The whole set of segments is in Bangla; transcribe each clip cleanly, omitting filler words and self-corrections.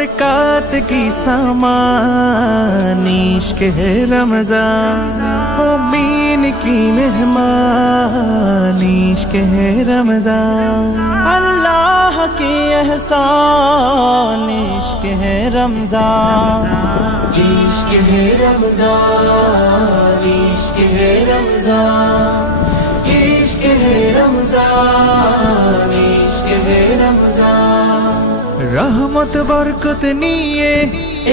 बरकत की सामान इश्क़ है रमज़ान, मोमिन की मेहमान इश्क़ है रमज़ान, अल्लाह की एहसान इश्क़ है रमज़ान, इश्क़ है रमज़ान, इश्क़ है रमज़ान, इश्क़ है रमज़ान, इश्क़ है रमज़ान। रहमत बरकत निये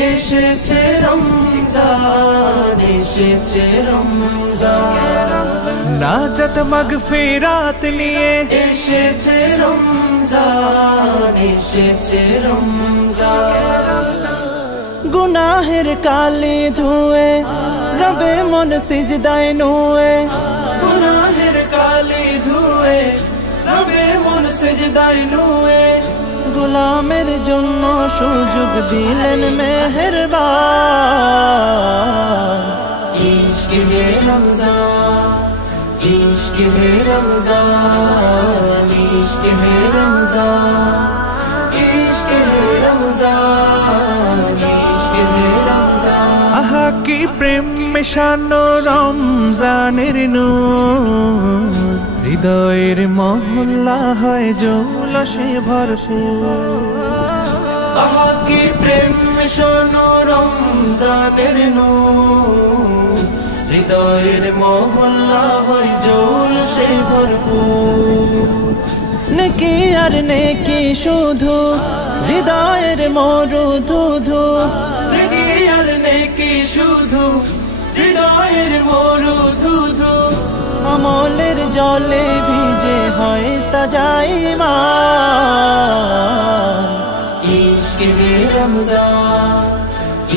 এসেছে রমজান, এসেছে রমজান, नाजत मगफिरात निये এসেছে রমজান, এসেছে রমজান। गुनाहेर काली धुए रबे मन सिजदाय नुए, গুনাহের কালি ধুয়ে রবে মন সিজদায় নুয়ে, गुलामेर जन्नो सुजुग दिलेन मेहरबान इश्क़ है रमज़ान, इश्क़ है रमज़ान, इश्क़ है रमज़ान, इश्क़ है रमज़ान, इश्क़ है रमज़ान। आहा की प्रेम में शानो रमजानेर नूर, हृदयेर महल्ला है जुलसे भरपूर, आहा की प्रेम में शोनो रमज़ानेर नूर, हृदयेर महल्ला হয় জলসে ভরপুর। नेकी आर नेकी शुधु हृदयेर मरुधुधु, নেকি আর নেকি শুধু হৃদয়ের মরুধুধু, আমলের জলে ভিজে হয় তাজা ঈমান इश्क़ है रमज़ान,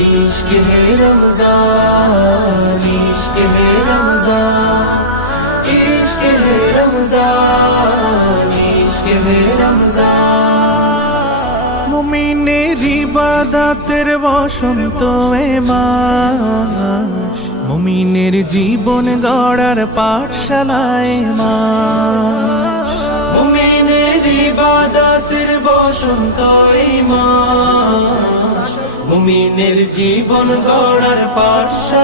इश्क़ है रमज़ान, इश्क़ है रमज़ान, इश्क़ है रमज़ान, इश्क़ है रमज़ान। मुमिनेर इबादतेर बसंत ए मास, मुमिनेर जीवन गড়ার पाठशाला ए मास, মুমিনের ইবাদতের বসন্ত এই মাস, মুমিনের জীবন গড়ার পাঠশালা।